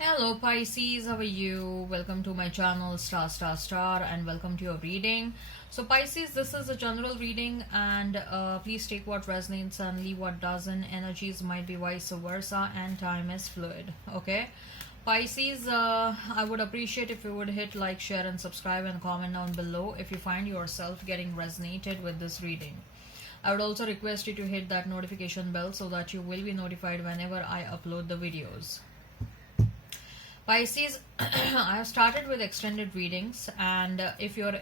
Hello Pisces, how are you? Welcome to my channel Star and welcome to your reading. So Pisces, this is a general reading and please take what resonates and leave what doesn't. Energies might be vice versa and time is fluid. Okay. Pisces, I would appreciate if you would hit like, share and subscribe and comment down below if you find yourself getting resonated with this reading. I would also request you to hit that notification bell so that you will be notified whenever I upload the videos. Pisces, I have started with extended readings, and if you're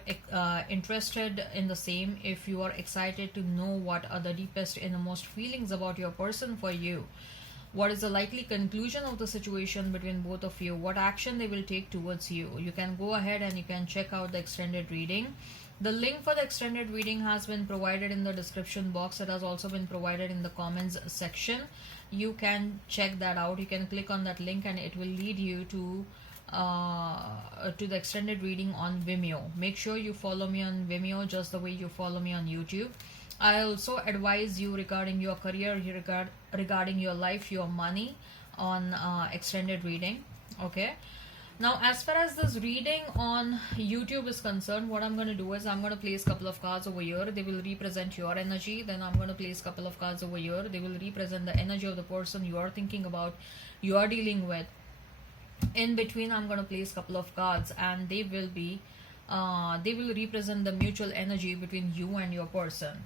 interested in the same, if you are excited to know what are the deepest, innermost feelings about your person for you, what is the likely conclusion of the situation between both of you, what action they will take towards you, you can go ahead and you can check out the extended reading. The link for the extended reading has been provided in the description box. It has also been provided in the comments section. You can check that out. You can click on that link and it will lead you to the extended reading on Vimeo. Make sure you follow me on Vimeo just the way you follow me on YouTube. I also advise you regarding your career, regarding your life, your money on extended reading. Okay. Now, as far as this reading on YouTube is concerned, what I'm going to do is I'm going to place a couple of cards over here. They will represent your energy. Then I'm going to place a couple of cards over here. They will represent the energy of the person you are thinking about, you are dealing with. In between, I'm going to place a couple of cards and they will represent the mutual energy between you and your person.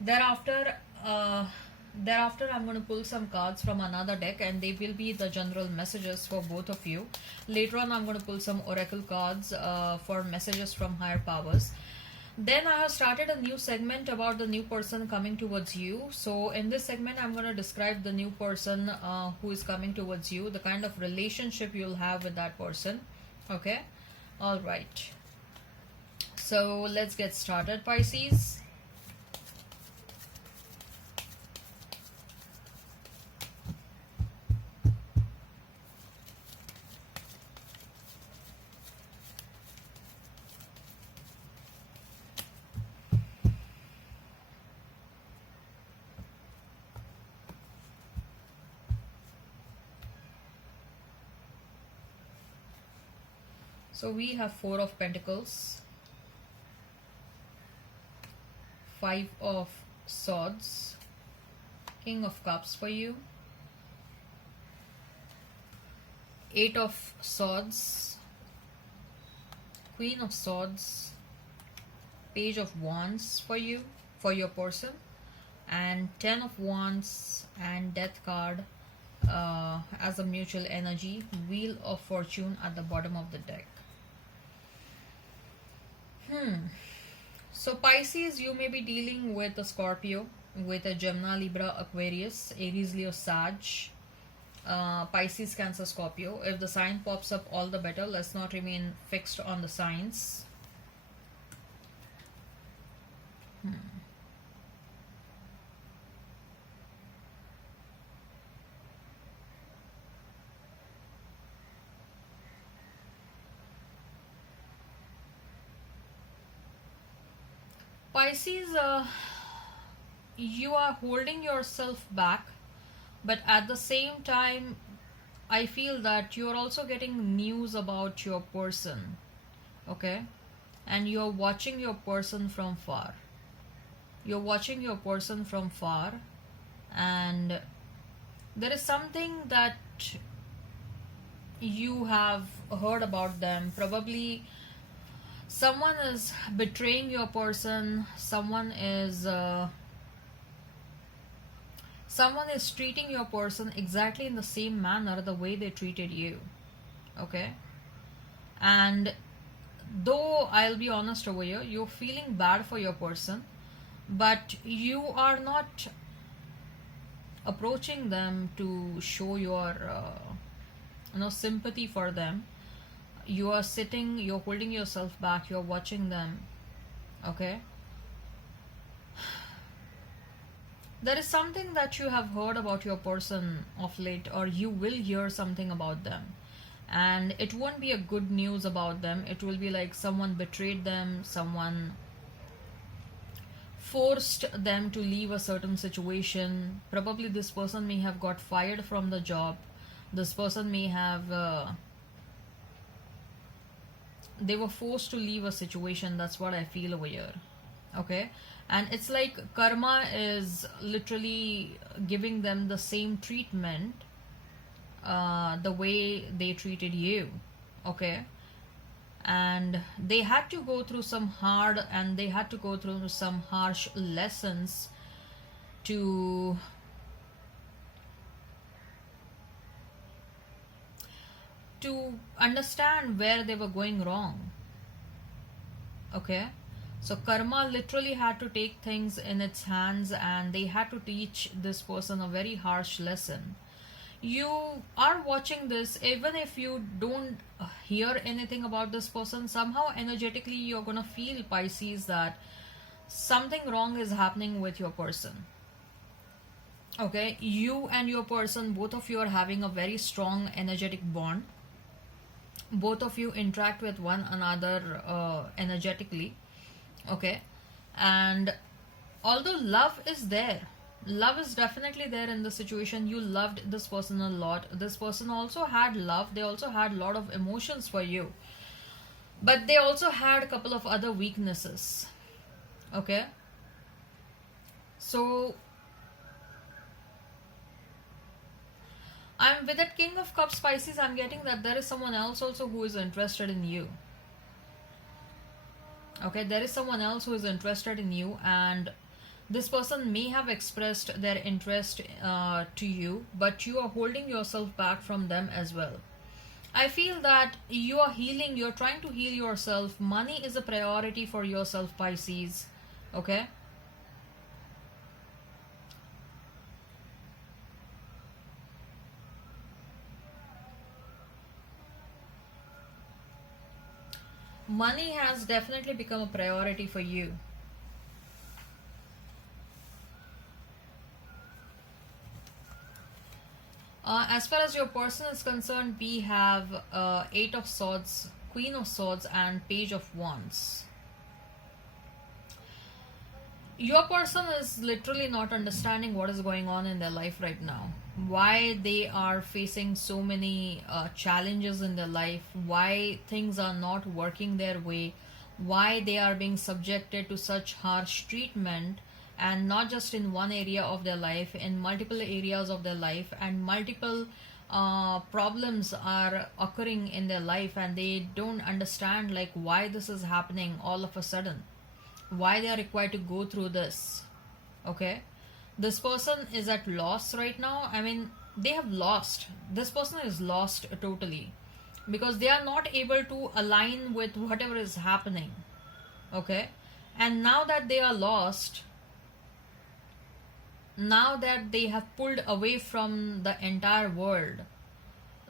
Thereafter, I'm going to pull some cards from another deck and they will be the general messages for both of you. Later on, I'm going to pull some oracle cards for messages from higher powers. Then I have started a new segment about the new person coming towards you. So in this segment, I'm going to describe the new person who is coming towards you, the kind of relationship you'll have with that person. Okay. All right. So let's get started, Pisces. So we have Four of Pentacles, Five of Swords, King of Cups for you, Eight of Swords, Queen of Swords, Page of Wands for you, for your person, and Ten of Wands and Death card as a mutual energy, Wheel of Fortune at the bottom of the deck. So Pisces, you may be dealing with a Scorpio, with a Gemini, Libra, Aquarius, Aries, Leo, Sag, Pisces, Cancer, Scorpio. If the sign pops up, all the better. Let's not remain fixed on the signs. Pisces, you are holding yourself back, but at the same time, I feel that you are also getting news about your person, okay? And you're watching your person from far. You're watching your person from far, and there is something that you have heard about them. Probably someone is betraying your person, someone is treating your person exactly in the same manner the way they treated you. Okay. And though I'll be honest over here, you're feeling bad for your person, but you are not approaching them to show your sympathy for them. You are sitting, you're holding yourself back, you're watching them. Okay. There is something that you have heard about your person of late, or you will hear something about them, and it won't be a good news about them. It will be like someone betrayed them, someone forced them to leave a certain situation. Probably this person may have got fired from the job, This person may have they were forced to leave a situation. That's what I feel over here. Okay, and it's like karma is literally giving them the same treatment, the way they treated you. Okay, and they had to go through some hard and they had to go through some harsh lessons to understand where they were going wrong. Okay, so karma literally had to take things in its hands and they had to teach this person a very harsh lesson. You are watching this, even if you don't hear anything about this person, somehow energetically you're gonna feel, Pisces, that something wrong is happening with your person. Okay, you and your person, both of you are having a very strong energetic bond. Both of you interact with one another energetically. Okay, and although love is there, love is definitely there in the situation. You loved this person a lot. This person also had love. They also had a lot of emotions for you, but they also had a couple of other weaknesses. Okay, so I'm with that King of Cups, Pisces. I'm getting that there is someone else also who is interested in you. Okay, there is someone else who is interested in you, and this person may have expressed their interest to you, but you are holding yourself back from them as well. I feel that you are healing, you're trying to heal yourself. Money is a priority for yourself, Pisces. Okay, money has definitely become a priority for you. As far as your person is concerned, we have Eight of Swords, Queen of Swords, and Page of Wands. Your person is literally not understanding what is going on in their life right now. Why they are facing so many challenges in their life, why things are not working their way, why they are being subjected to such harsh treatment, and not just in one area of their life, in multiple areas of their life, and multiple problems are occurring in their life, and they don't understand like why this is happening all of a sudden, why they are required to go through this. Okay, this person is at loss right now. I mean, they have lost, this person is lost totally, because they are not able to align with whatever is happening. Okay, and now that they are lost, now that they have pulled away from the entire world,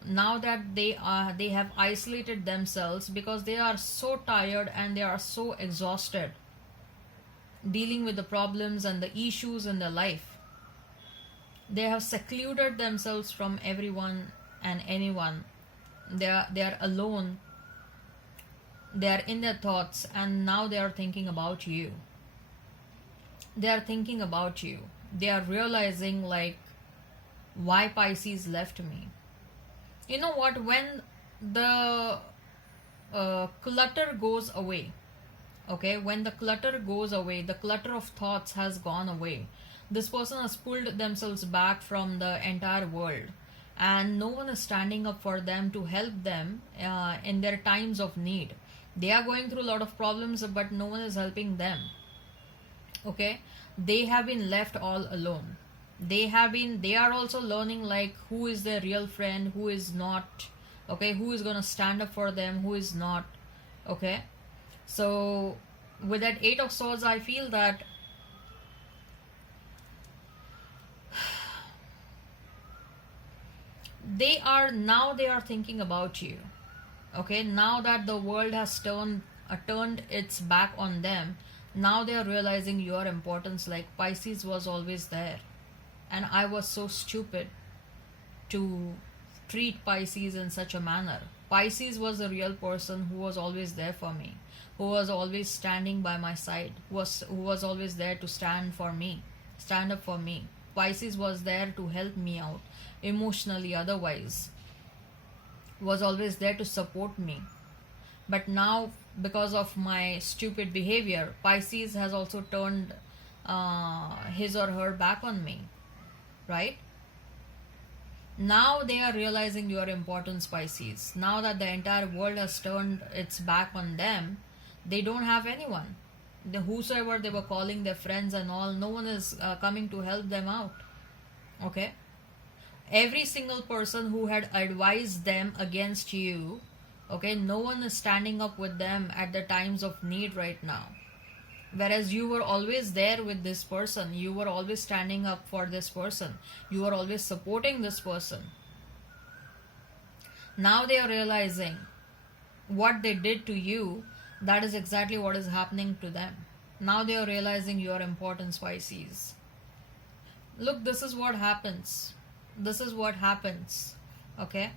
now that they have isolated themselves because they are so tired and they are so exhausted dealing with the problems and the issues in their life, they have secluded themselves from everyone and anyone. They are alone, they are in their thoughts, and now they are thinking about you. They are thinking about you. They are realizing like why Pisces left me. You know what, when the clutter goes away, okay, when the clutter goes away, the clutter of thoughts has gone away, this person has pulled themselves back from the entire world, and no one is standing up for them to help them in their times of need. They are going through a lot of problems, but no one is helping them. Okay, they have been left all alone. They are also learning like who is their real friend, who is not. Okay, who is going to stand up for them, who is not. Okay, so with that Eight of Swords, I feel that they are thinking about you. Okay, now that the world has turned its back on them, now they are realizing your importance. Like Pisces was always there, and I was so stupid to treat Pisces in such a manner. Pisces was a real person who was always there for me, who was always standing by my side, who was always there to stand up for me. Pisces was there to help me out emotionally, otherwise was always there to support me. But now, because of my stupid behavior, Pisces has also turned his or her back on me, right? Now they are realizing your importance, Pisces. Now that the entire world has turned its back on them, they don't have anyone. Whosoever they were calling their friends and all, no one is coming to help them out. Okay? Every single person who had advised them against you, okay, no one is standing up with them at the times of need right now. Whereas you were always there with this person, you were always standing up for this person, you were always supporting this person. Now they are realizing what they did to you, that is exactly what is happening to them. Now they are realizing your importance, Pisces. Look, this is what happens. This is what happens. Okay?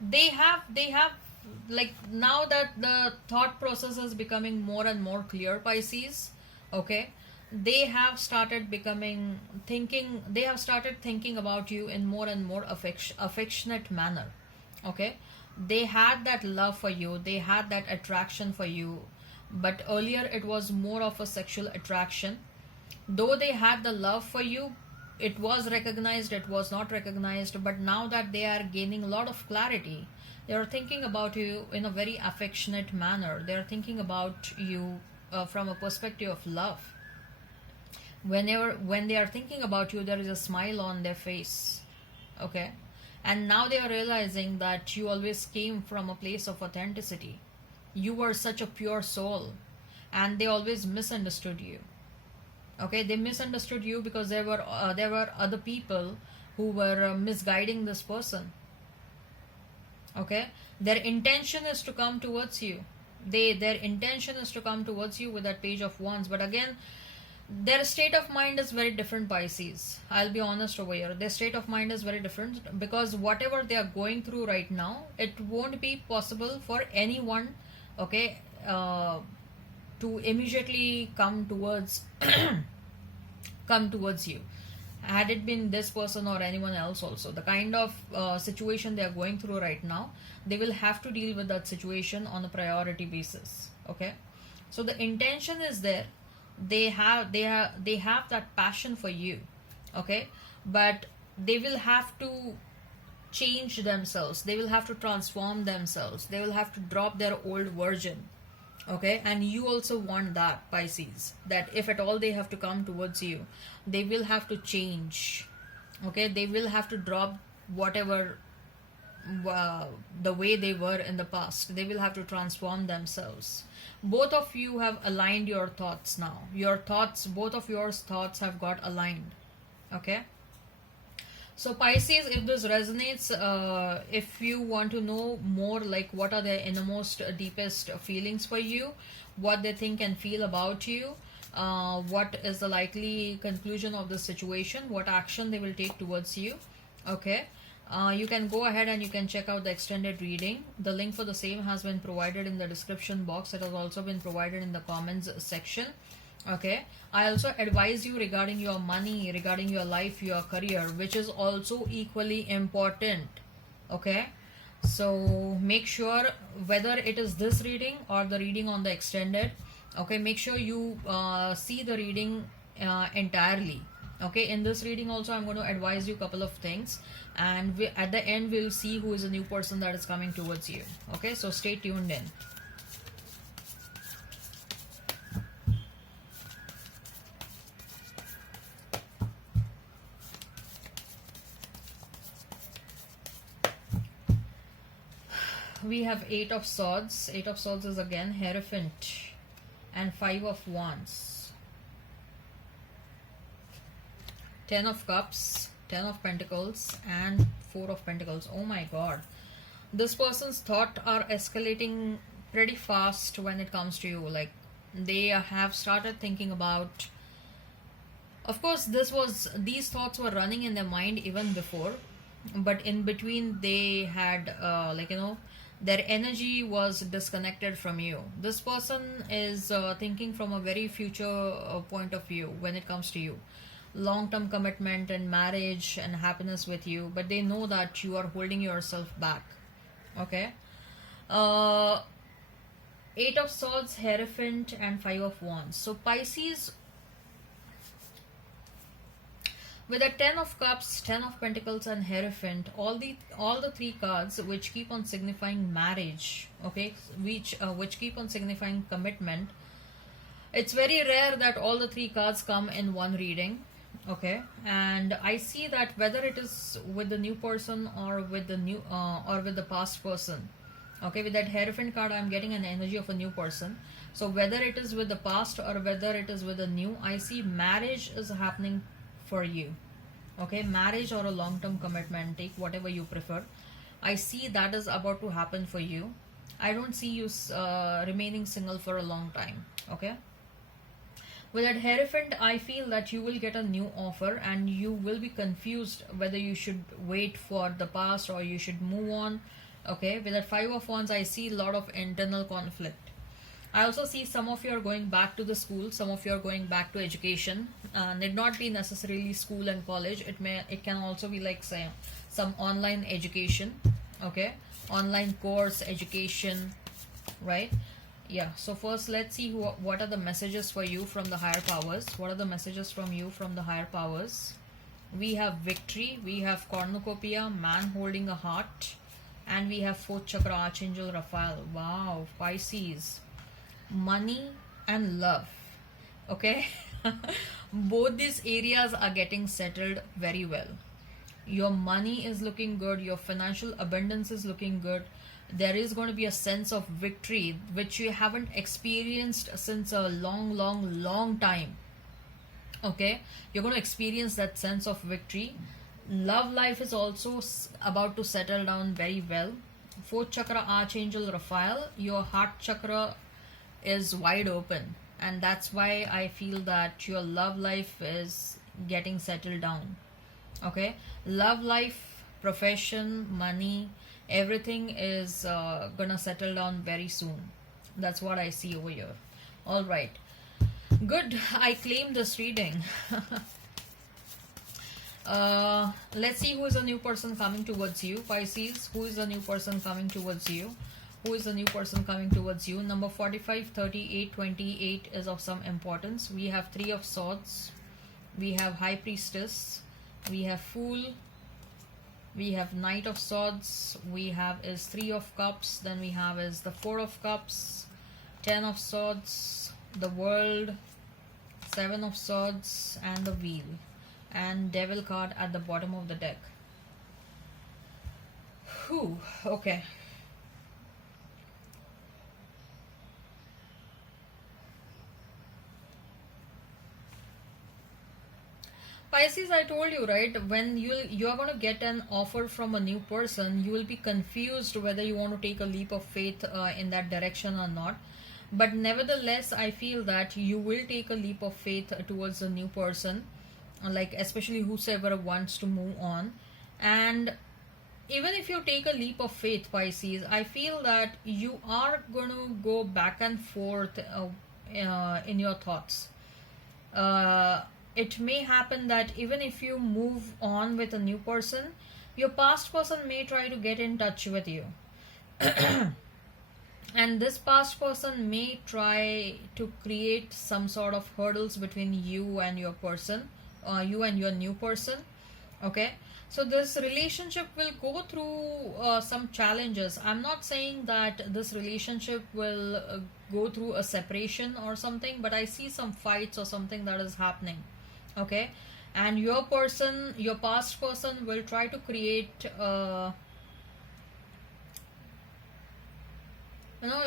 They have like, now that the thought process is becoming more and more clear, Pisces, okay, they have started thinking about you in more and more affectionate manner. Okay, they had that love for you, they had that attraction for you, but earlier it was more of a sexual attraction. Though they had the love for you, it was recognized, it was not recognized, but now that they are gaining a lot of clarity, they are thinking about you in a very affectionate manner. They are thinking about you from a perspective of love. When they are thinking about you, there is a smile on their face. Okay, and now they are realizing that you always came from a place of authenticity. You were such a pure soul, and they always misunderstood you. Okay, they misunderstood you because there were other people who were misguiding this person. Okay, their intention is to come towards you. Their intention is to come towards you with that Page of Wands, but again, their state of mind is very different, Pisces. I'll be honest over here. Their state of mind is very different, because whatever they are going through right now, it won't be possible for anyone, okay, to immediately come towards you. Had it been this person or anyone else also, the kind of situation they are going through right now, they will have to deal with that situation on a priority basis. Okay, so the intention is there. They have that passion for you. Okay, but they will have to change themselves, they will have to transform themselves, they will have to drop their old version. Okay, and you also want that, Pisces, that if at all they have to come towards you, they will have to change. Okay, they will have to drop whatever the way they were in the past. They will have to transform themselves. Both of you have aligned your thoughts now. Both of your thoughts have got aligned. Okay, so Pisces, if this resonates, if you want to know more, like what are their innermost, deepest feelings for you, what they think and feel about you, what is the likely conclusion of the situation, what action they will take towards you, okay, you can go ahead and you can check out the extended reading. The link for the same has been provided in the description box. It has also been provided in the comments section. Okay, I also advise you regarding your money, regarding your life, your career, which is also equally important. Okay, so make sure, whether it is this reading or the reading on the extended, okay, make sure you see the reading entirely. Okay, in this reading also I'm going to advise you a couple of things, and at the end we'll see who is a new person that is coming towards you. Okay, so stay tuned in. We have Eight of Swords. Eight of Swords is again Hierophant, and Five of Wands. 10 of Cups, 10 of Pentacles, and 4 of Pentacles. Oh my god. This person's thoughts are escalating pretty fast when it comes to you. Like, they have started thinking about... Of course, these thoughts were running in their mind even before. But in between, they had, Their energy was disconnected from you. This person is thinking from a very future point of view when it comes to you. Long term commitment and marriage and happiness with you, but they know that you are holding yourself back. Okay. Uh, Eight of Swords, Hierophant, and Five of Wands. So Pisces, with a Ten of Cups, Ten of Pentacles, and Hierophant, all the three cards which keep on signifying marriage, okay, which keep on signifying commitment. It's very rare that all the three cards come in one reading, okay, and I see that whether it is with the new person or with the new or with the past person. Okay, with that Hierophant card, I'm getting an energy of a new person. So whether it is with the past or whether it is with the new, I see marriage is happening for you. Okay, marriage or a long-term commitment, take whatever you prefer. I see that is about to happen for you. I don't see you remaining single for a long time. Okay. With that Hierophant, I feel that you will get a new offer and you will be confused whether you should wait for the past or you should move on. Okay, with that Five of Wands, I see a lot of internal conflict. I also see some of you are going back to the school, some of you are going back to education. Need not be necessarily school and college. It can also be like say some online education. Okay, online course education, right? Yeah. So first, let's see what are the messages for you from the higher powers. What are the messages from you from the higher powers? We have victory. We have cornucopia, man holding a heart. And we have fourth chakra, Archangel Raphael. Wow, Pisces. Money and love. Okay. Both these areas are getting settled very well. Your money is looking good. Your financial abundance is looking good. There is going to be a sense of victory which you haven't experienced since a long time. Okay. You're going to experience that sense of victory. Love life is also about to settle down very well. Fourth chakra, Archangel Raphael, your heart chakra is wide open, and that's why I feel that your love life is getting settled down. Okay, love life, profession, money, everything is gonna settle down very soon. That's what I see over here. All right, good. I claim this reading. Let's see who is a new person coming towards you. Pisces, who is a new person coming towards you? Who is the new person coming towards you? Number 45, 38, 28 is of some importance. We have Three of Swords. We have High Priestess. We have Fool. We have Knight of Swords. We have is Three of Cups. Then we have is the Four of Cups. Ten of Swords. The World. Seven of Swords. And the Wheel. And Devil card at the bottom of the deck. Whew, okay. Pisces, I told you, right? When you are going to get an offer from a new person, you will be confused whether you want to take a leap of faith in that direction or not. But nevertheless, I feel that you will take a leap of faith towards a new person, like especially whosoever wants to move on. And even if you take a leap of faith, Pisces, I feel that you are going to go back and forth in your thoughts. It may happen that even if you move on with a new person, your past person may try to get in touch with you. And this past person may try to create some sort of hurdles between you and your person, you and your new person. Okay, so this relationship will go through some challenges. I'm not saying that this relationship will go through a separation or something, but I see some fights or something that is happening. Okay, and your person, your past person will try to create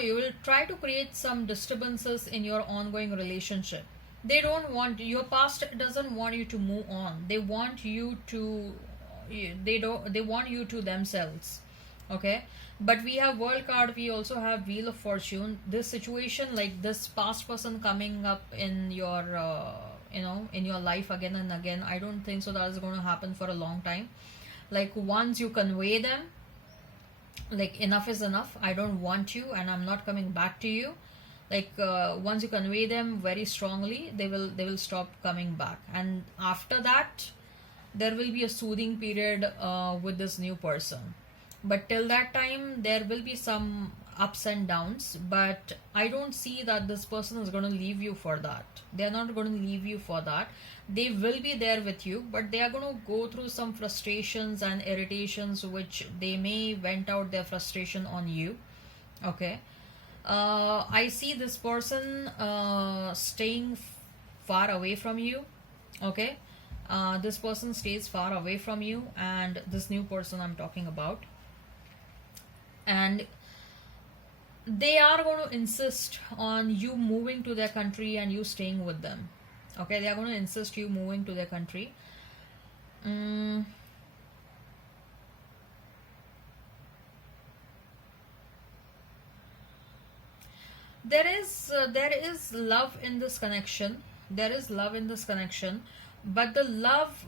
you will try to create some disturbances in your ongoing relationship. They don't want, your past doesn't want you to move on. They want you to, they want you to themselves. Okay, but we have World card, we also have Wheel of Fortune. This situation, like this past person coming up in your in your life again and again, I don't think so that is going to happen for a long time. Like once you convey them, like enough is enough, I don't want you and I'm not coming back to you. Like once you convey them very strongly, they will stop coming back, and after that there will be a soothing period with this new person. But till that time there will be some ups and downs, but I don't see that this person is going to leave you for that. They are not going to leave you for that. They will be there with you, but they are going to go through some frustrations and irritations, which they may vent out their frustration on you. Okay. I see this person staying far away from you. Okay. This person stays far away from you, and this new person I'm talking about, and they are going to insist on you moving to their country and you staying with them. Okay, they are going to insist you moving to their country. Mm, there is love in this connection. There is love in this connection, but the love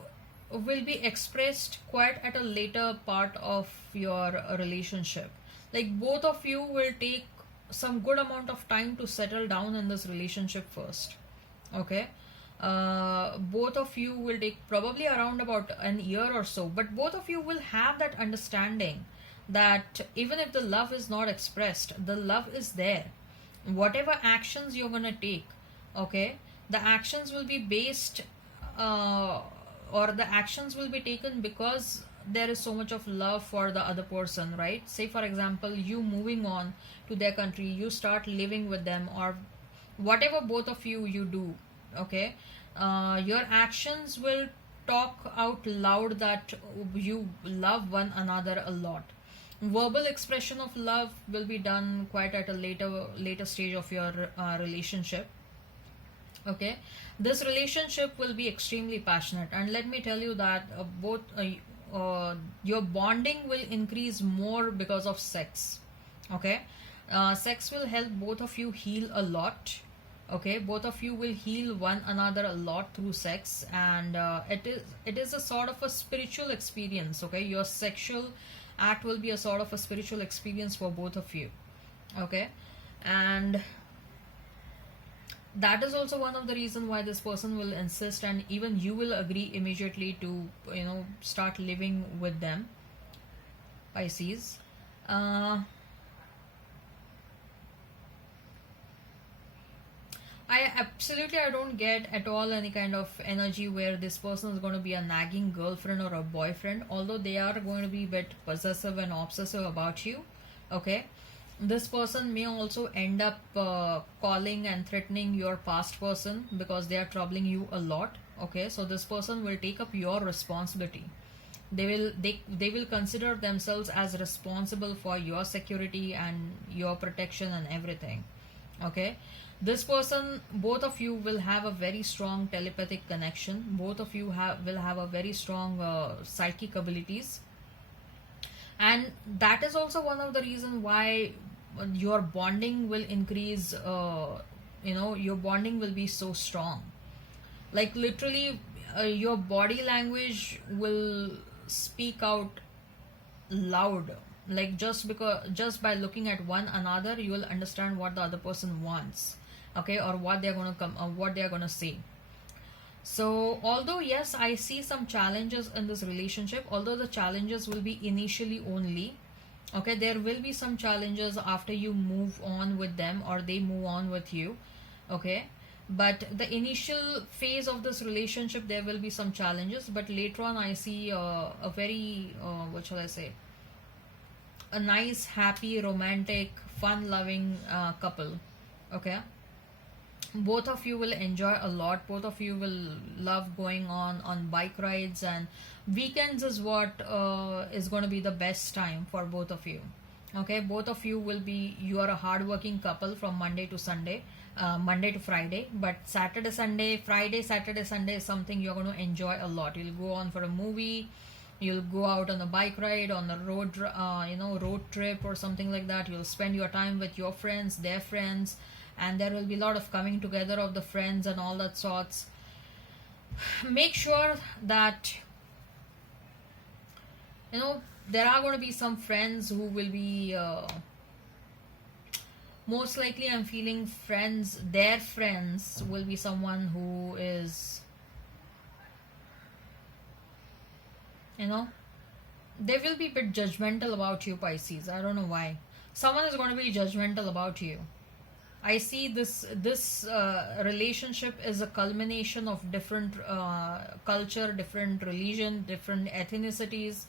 will be expressed quite at a later part of your relationship. Like both of you will take some good amount of time to settle down in this relationship first. Okay. Both of you will take probably around about an year or so, but both of you will have that understanding that even if the love is not expressed, the love is there. Whatever actions you're going to take, okay, the actions will be based, uh, or the actions will be taken because there is so much of love for the other person, right? Say for example, you moving on to their country, you start living with them, or whatever both of you do. Okay. Your actions will talk out loud that you love one another a lot. Verbal expression of love will be done quite at a later stage of your relationship. Okay. This relationship will be extremely passionate, and let me tell you that both your bonding will increase more because of sex. Okay. Sex will help both of you heal a lot. Okay, both of you will heal one another a lot through sex, and it is a sort of a spiritual experience. Okay, your sexual act will be a sort of a spiritual experience for both of you. Okay, and that is also one of the reason why this person will insist, and even you will agree immediately to start living with them, Pisces. uh, I don't get at all any kind of energy where this person is going to be a nagging girlfriend or a boyfriend, although they are going to be a bit possessive and obsessive about you. Okay. This person may also end up calling and threatening your past person because they are troubling you a lot. Okay. So this person will take up your responsibility. They will consider themselves as responsible for your security and your protection and everything. Okay. This person, both of you will have a very strong telepathic connection. Both of you will have a very strong psychic abilities, and that is also one of the reason why your bonding will increase. Your bonding will be so strong. Like literally, your body language will speak out loud. Like just by looking at one another, you will understand what the other person wants. Okay, or what they're going to come, or what they're going to say. So although yes, I see some challenges in this relationship, although the challenges will be initially only. Okay, there will be some challenges after you move on with them or they move on with you. Okay, but the initial phase of this relationship there will be some challenges, but later on I see a very what shall I say, a nice, happy, romantic, fun loving couple. Okay, both of you will enjoy a lot. Both of you will love going on bike rides, and weekends is what is going to be the best time for both of you. Okay, both of you will be, you are a hardworking couple from Monday to Sunday, Monday to Friday, but Saturday Sunday, Friday Saturday Sunday is something you're going to enjoy a lot. You'll go on for a movie, you'll go out on a bike ride, on a road trip or something like that. You'll spend your time with your friends, their friends, and there will be a lot of coming together of the friends and all that sorts. Make sure that You know, there are going to be some friends who will be most likely, I'm feeling friends, their friends will be someone who is, you know, they will be a bit judgmental about you, Pisces. I don't know why. Someone is going to be judgmental about you. I see this relationship is a culmination of different culture, different religion, different ethnicities.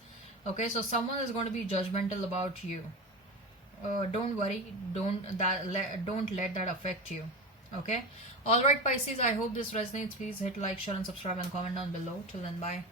Okay, so someone is going to be judgmental about you. Don't worry. Don't let that affect you. Okay. All right, Pisces. I hope this resonates. Please hit like, share, and subscribe, and comment down below. Till then, bye.